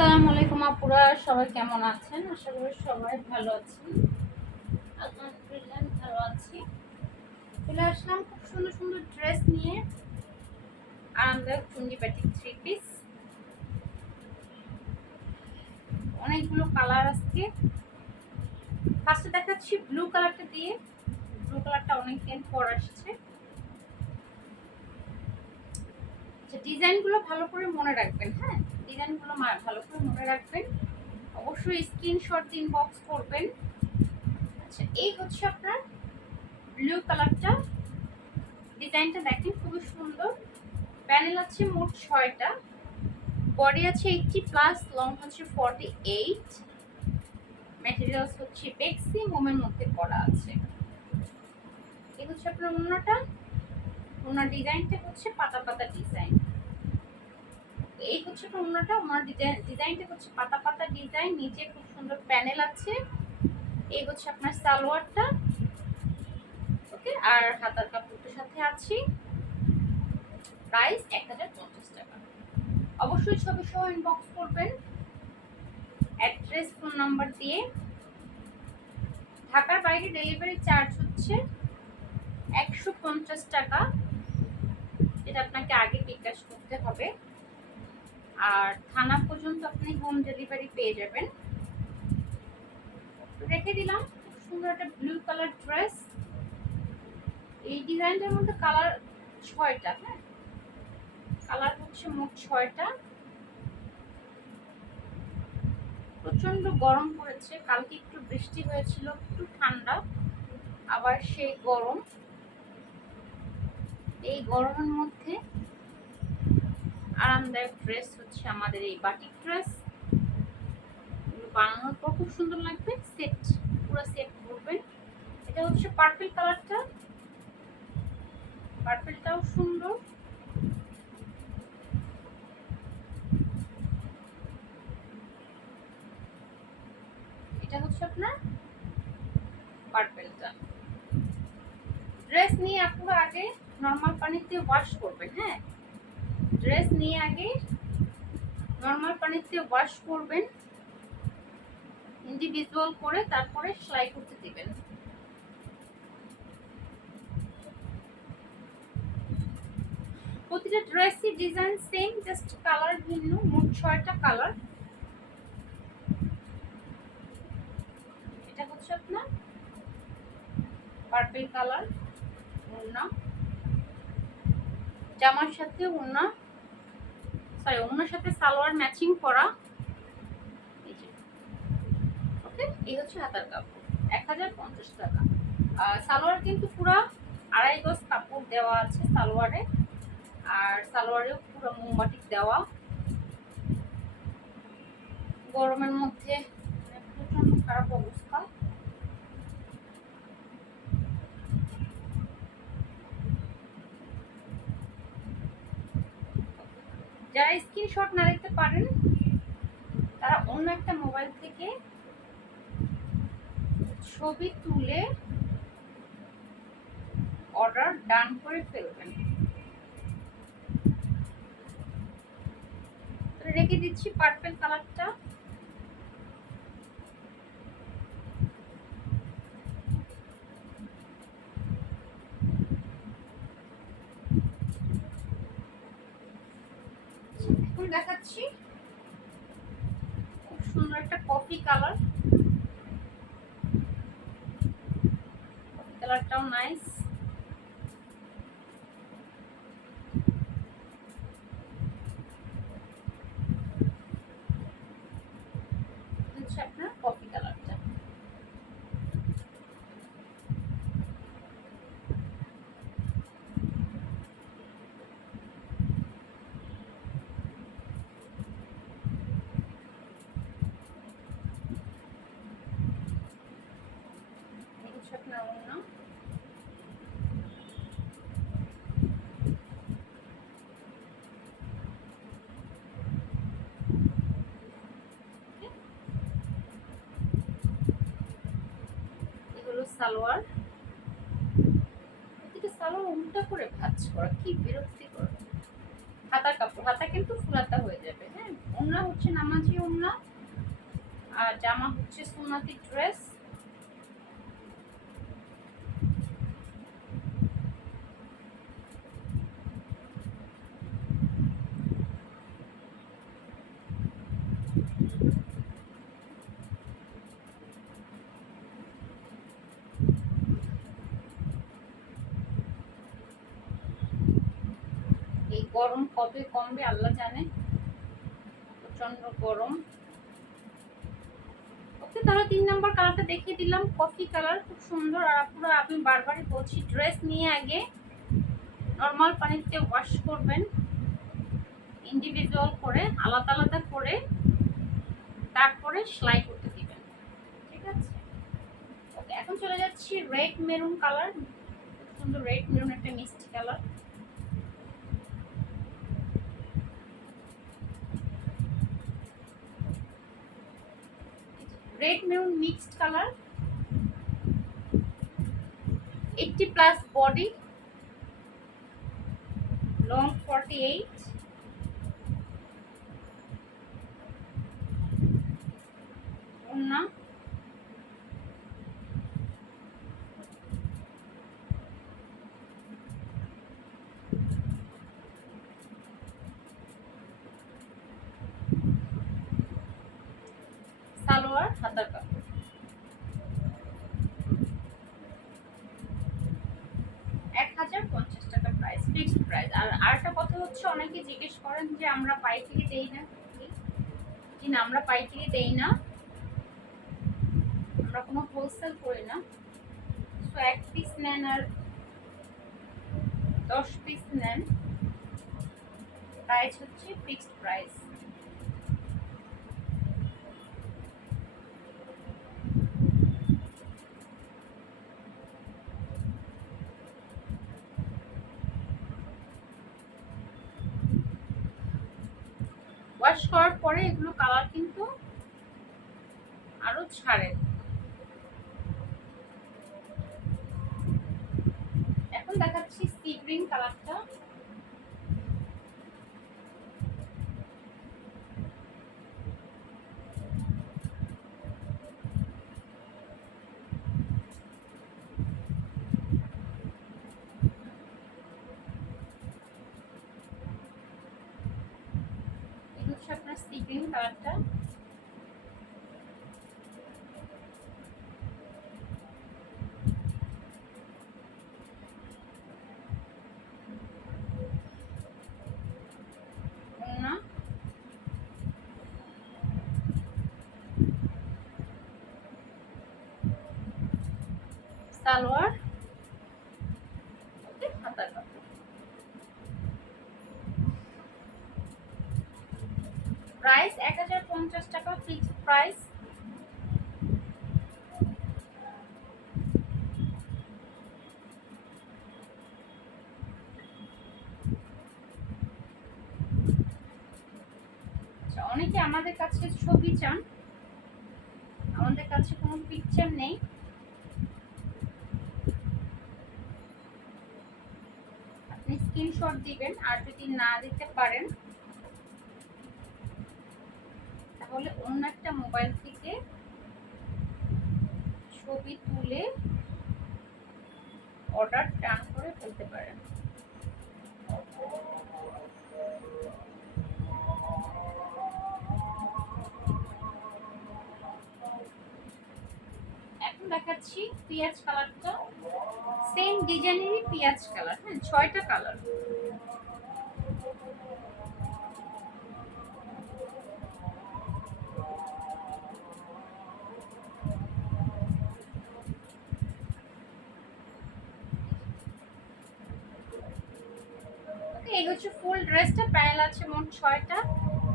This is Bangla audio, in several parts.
আসসালামু আলাইকুম আপুরা, সবাই কেমন আছেন? আশা করি সবাই ভালো আছেন। ভালো আছি। চলে আসলাম খুব সুন্দর সুন্দর ড্রেস নিয়ে। আরামদায়ক চুন্ডি প্যাটিক থ্রি পিস অনেকগুলো কালার আজকে। ফার্স্টে দেখাচ্ছি ব্লু কালারটা দিয়ে। ব্লু কালারটা অনেক দিন পর আসছে। আচ্ছা ডিজাইনগুলো ভালো করে মনে রাখবেন হ্যাঁ? ডিজাইনগুলো ভালো করে মনে রাখবেন। অবশ্যই স্ক্রিনশট দিন বক্স করবেন। আচ্ছা এই হচ্ছে আপনার ব্লু কালারটা ডিজাইনটা দেখেন, খুবই সুন্দর। প্যানেল আছে মোট ছয়টা। বডি আছে এইটটি প্লাস লং হচ্ছে ফর্টি এইট ম্যাটেরিয়ালস হচ্ছে বেক্সি মোমের মধ্যে করা আছে। এই হচ্ছে আপনার অন্যটা। ওনার ডিজাইনটা হচ্ছে পাতা পাতা ডিজাইন। এই হচ্ছে ওনাটা ওনার ডিজাইন, ডিজাইনটা হচ্ছে পাতা পাতা ডিজাইন, নিচে খুব সুন্দর প্যানেল আছে। এই হচ্ছে আপনার সালোয়ারটা। ওকে, আর হাতার কাপড়টার সাথে আছি। প্রাইস এক হাজার পঞ্চাশ টাকা। অবশ্যই ছবি সহ ইনবক্স করবেন। অ্যাড্রেস, ফোন নাম্বার দিয়ে। ঢাকার বাইরে ডেলিভারি চার্জ হচ্ছে একশো পঞ্চাশ টাকা। যেটা আপনাকে আগে বিকাশ করতে হবে। আর থানা পর্যন্ত আপনি হোম ডেলিভারি পেয়ে যাবেন। রেখে দিলাম সুন্দর একটা ব্লু কালার ড্রেস এই ডিজাইনটার মধ্যে কালার ছয়টা হ্যাঁ? কালার হচ্ছে মোট ছয়টা। প্রচণ্ড গরম পড়েছে, কালকে একটু বৃষ্টি হয়েছিল, একটু ঠান্ডা, আবার সেই গরম। এই গরমের মধ্যে আরামদায়ক ড্রেস হচ্ছে আমাদের এই বাটিক ড্রেস বানানোর পর খুব সুন্দর লাগবে। সেট পুরো সেট করবেন। এটা হচ্ছে পার্পল কালারটা পার্পেলটাও সুন্দর। এটা হচ্ছে আপনার পার্পলটা ড্রেস নিয়ে আপনারা আগে নর্মাল পানিতে ওয়াশ করবেন হ্যাঁ? ড্রেস নিয়ে আগে নর্মাল পানিতে ওয়াশ করবেন ইন্ডিভিজুয়াল করে তারপরে সেলাই করতে দিবেন। প্রতিটা ড্রেসের ডিজাইন সেম জাস্ট কালার ভিন্ন, মোট ছয়টা কালার এটা হচ্ছে আপনার পার্পল কালার ওড়না। জামার সাথে ওড়না সরি ওড়নার সাথে সালোয়ার ম্যাচিং করা। ওকে এই হচ্ছে হাতার কাপড়, এক হাজার পঞ্চাশ টাকা। সালোয়ার কিন্তু পুরো আড়াই গজ কাপড় দেওয়া আছে সালোয়ারে, আর সালোয়ারেও পুরো মোমবাটিক দেওয়া। গরমের মধ্যে প্রচণ্ড খারাপ অবস্থা। স্ক্রিনশট না দেখতে পারেন, তারা অন্য একটা মোবাইল থেকে ছবি তুলে অর্ডার ডান করে ফেলবেন। রেখে দিচ্ছি পার্পেল কালারটা এখন দেখাচ্ছি। খুব সুন্দর একটা কফি কালার। কালারটাও নাইস হচ্ছে আপনার কফি কালারটা হচ্ছে আপনার অন্য এগুলো সালোয়ার? প্রতিটা সালোয়ার উল্টা করে ভাজ করা, কি বিরক্তিকর। হাতা কাপড়, হাতা কিন্তু ফুলাতা হয়ে যাবে হ্যাঁ? ওনা হচ্ছে নামাজি ওনা আর জামা হচ্ছে সোনাতি ড্রেস এই গরম কবে কমবে আল্লাহ জানে। প্রচণ্ড গরম। ওকে, তাহলে তিন নম্বর কালারটা দেখিয়ে দিলাম। কফি কালার খুব সুন্দর। আর পুরো আমি বারবারই বলছি ড্রেস নিয়ে আগে নর্মাল পানিতে ওয়াশ করবেন। ইন্ডিভিজুয়াল করে, আলাদা আলাদা করে, তারপরে সেলাই করতে দিবেন। ঠিক আছে? ওকে, এখন চলে যাচ্ছি রেড মেরুন কালার সুন্দর রেড মেরুন একটা মিষ্টি colour red maroon mixed colour eighty plus body long forty eight হাতার কাপড় এক হাজার পঞ্চাশ টাকা প্রাইস ফিক্সড প্রাইস আর আরেকটা কথা হচ্ছে, অনেকে জিজ্ঞেস করেন যে আমরা পাইকারি দেই না কি? আমরা পাইকারি দেই না। আমরা কোনো হোলসেল করি না। সো এক পিস নেন আর দশ পিস নেন। প্রাইস হচ্ছে ফিক্সড প্রাইস ওয়াশ করার পরে এগুলো কালার কিন্তু আরও ছাড়ে। এখন দেখাচ্ছি সি গ্রিন কালারটা এই হচ্ছে আপনার সি গ্রিন কালারটা সালোয়ার। হাতার কাপড়। প্রাইস এক হাজার পঞ্চাশ টাকা, ফিক্সড প্রাইস। আচ্ছা অনেকে আমাদের কাছে ছবি চান। আমাদের কাছে কোনো পিকচার নেই। আপনি স্ক্রিনশট দিবেন আর যদি না দিতে পারেন তাহলে অন্য একটা মোবাইল থেকে ছবি তুলে অর্ডার টান করে ফেলতে পারেন। এখন দেখাচ্ছি পেঁয়াজ কালারটা সেম ডিজাইনেরই পেঁয়াজ কালার হ্যাঁ ছয়টা কালার এই হচ্ছে ফুল ড্রেসটা প্যারেল আছে মোট ছয়টা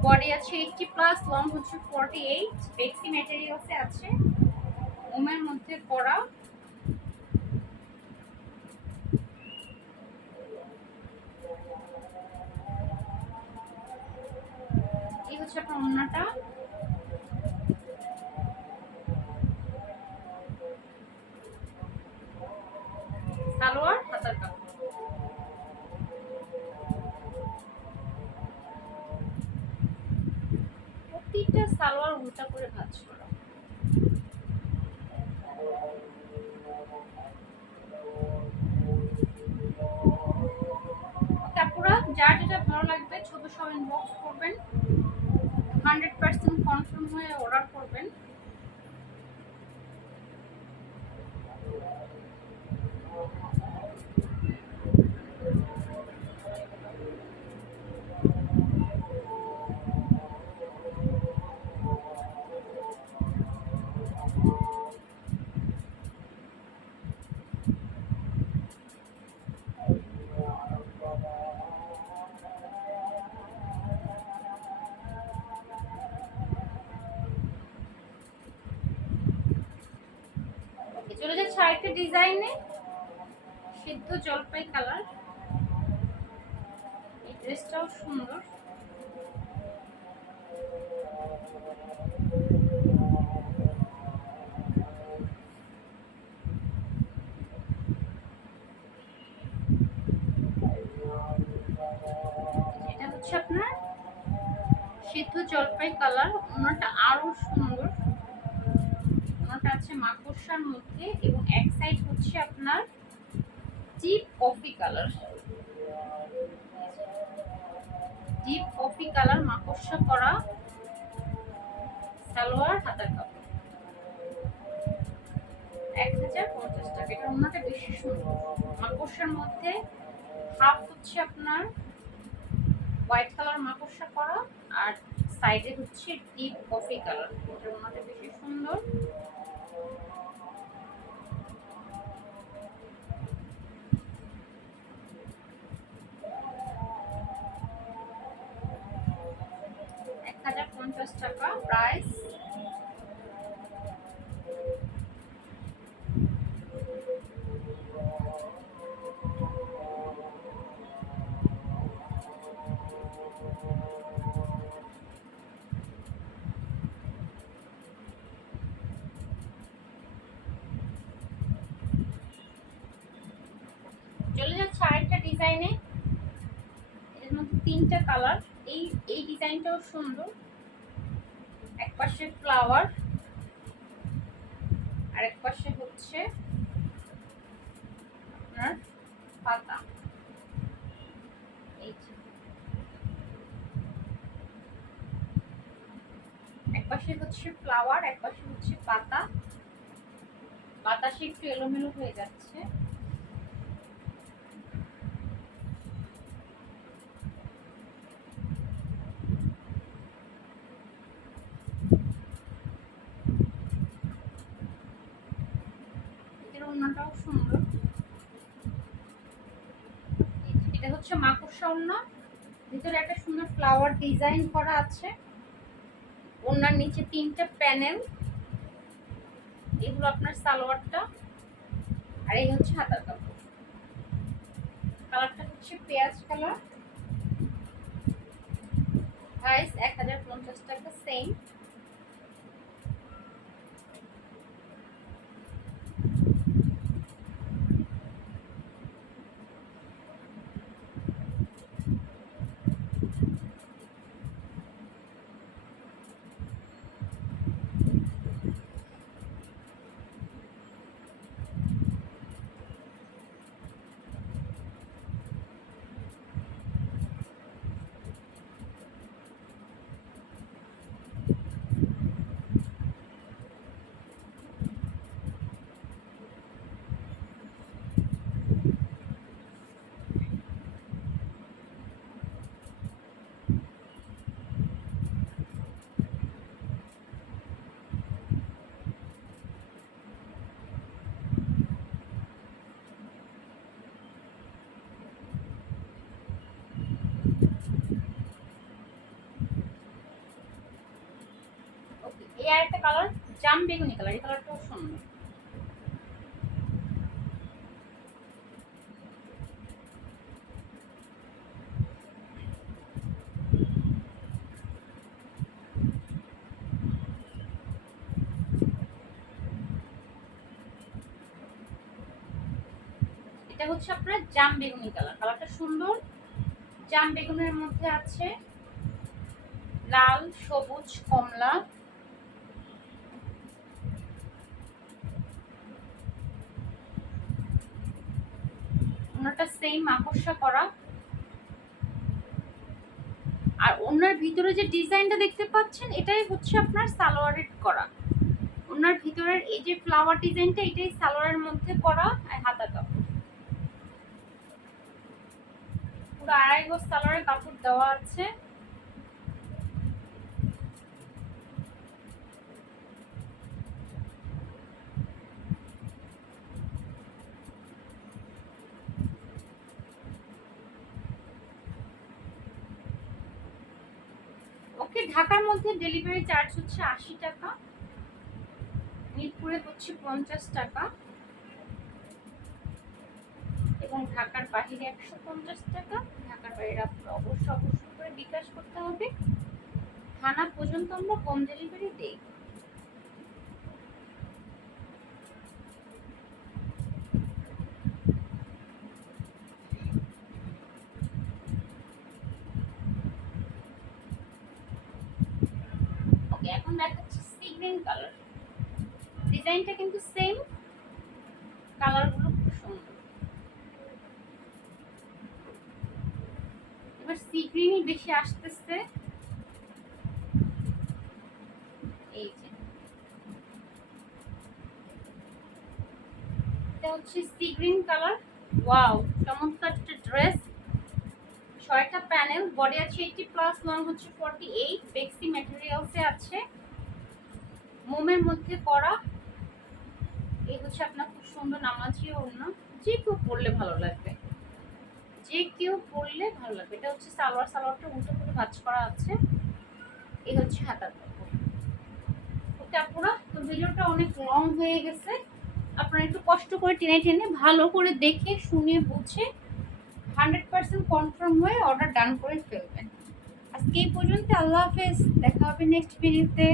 বডি আছে এইটটি প্লাস লং হচ্ছে ফর্টি এইট বেক্সি ম্যাটেরিয়ালসে আছে ওমের মধ্যে করা এই হচ্ছে আপনার ওড়নাটা। কনফার্ম অর্ডার করবেন। যাচ্ছে ডিজাইনে সিদ্ধ জলপাই কালার। এই ড্রেসটাও সুন্দর। এটা হচ্ছে আপনার সিদ্ধ জলপাই কালার। ওনাটা আরও সুন্দর। ওনাটা আছে মাকড়সার মধ্যে এবং এক সাইড হচ্ছে আপনার deep coffee colour deep coffee colour মাকড়সা করা সালোয়ার হাতার কাপড়। এক হাজার পঞ্চাশ টাকা। এটা ওনাটা বেশি সুন্দর। মাকড়সার মধ্যে হাফ হচ্ছে আপনার হোয়াইট কালার মাকড়সা করা আর সাইডে হচ্ছে ডিপ কফি কালার এটা ওনাটা বেশি সুন্দর। টাকা প্রাইস চলে যাচ্ছে আরেকটা ডিজাইনে এর মধ্যে তিনটা কালার এই এই ডিজাইনটাও সুন্দর। এক পাশে ফ্লাওয়ার আর এক পাশে হচ্ছে আপনার পাতা। এই এক পাশে হচ্ছে ফ্লাওয়ার এক পাশে হচ্ছে পাতা। বাতাসে একটু এলোমেলো হয়ে যাচ্ছে এটার ওড়নাটাও সুন্দর এই যে, এটা হচ্ছে মাকড়সা ভিতরে একটা সুন্দর ফ্লাওয়ার ডিজাইন করা আছে। ওড়নার নিচে তিনটে প্যানেল এগুলো আপনার সালোয়ারটা। আর এই হচ্ছে হাতার কাপড়। কালারটা হচ্ছে পেঁয়াজ কালার। প্রাইস এক হাজার পঞ্চাশ টাকা সেম ওকে এই আরেকটা কালার, জাম বেগুনি কালার, এই কালারটাও সুন্দর। এটা হচ্ছে আপনার জাম বেগুনি কালার। কালারটা সুন্দর। জাম বেগুনের মধ্যে আছে লাল, সবুজ, কমলা ওনাটা সেম আকর্ষা করা। আর ওনার ভিতরে যে ডিজাইনটা দেখতে পাচ্ছেন, এটাই হচ্ছে আপনার সালোয়ারের করা। ওনার ভিতরের এই যে ফ্লাওয়ার ডিজাইনটা, এটাই সালোয়ারের মধ্যে করা আর কাপড়। পুরো আড়াই গোজ সালোয়ারের কাপড় দেওয়া আছে ওকে ঢাকার মধ্যে ডেলিভারি চার্জ হচ্ছে আশি টাকা, মিরপুরে হচ্ছে পঞ্চাশ টাকা এবং ঢাকার বাহিরে একশো পঞ্চাশ টাকা। ঢাকার বাইরে আপনার অবশ্য অবশ্যই করে বিকাশ করতে হবে। থানা পর্যন্ত আমরা হোম ডেলিভারি দিই। এখন দেখাচ্ছি সি গ্রিন কালার। ডিজাইনটা কিন্তু সেম কালারগুলো খুব সুন্দর। এবার সি গ্রিনই বেশি আসতেছে। এই যে। এটা হচ্ছে সি গ্রিন কালার। ওয়াও, চমৎকার একটা ড্রেস। ছয়টা প্যানেল বডি আছে এইটি প্লাস লং হচ্ছে ফর্টি এইট বেক্সি ম্যাটেরিয়ালসে আছে। মোমের মধ্যে করা এই হচ্ছে আপনার খুব সুন্দর নামাজি ওড়না। যে কেউ পরলে ভালো লাগবে। যে কেউ পরলে ভালো লাগবে। এটা হচ্ছে সালোয়ার, সালোয়ারটা উল্টো করে ভাজ করা আছে। এই হচ্ছে হাতার ওকে আপনারা তো ভিডিওটা অনেক লং হয়ে গেছে। আপনারা একটু কষ্ট করে টেনে টেনে ভালো করে দেখে, শুনে, বুঝে হান্ড্রেড পার্সেন্ট কনফার্ম হয়ে অর্ডার ডান করে ফেলবেন। আজকে এই পর্যন্ত, আল্লাহ হাফেজ। দেখা হবে নেক্সট ভিডিওতে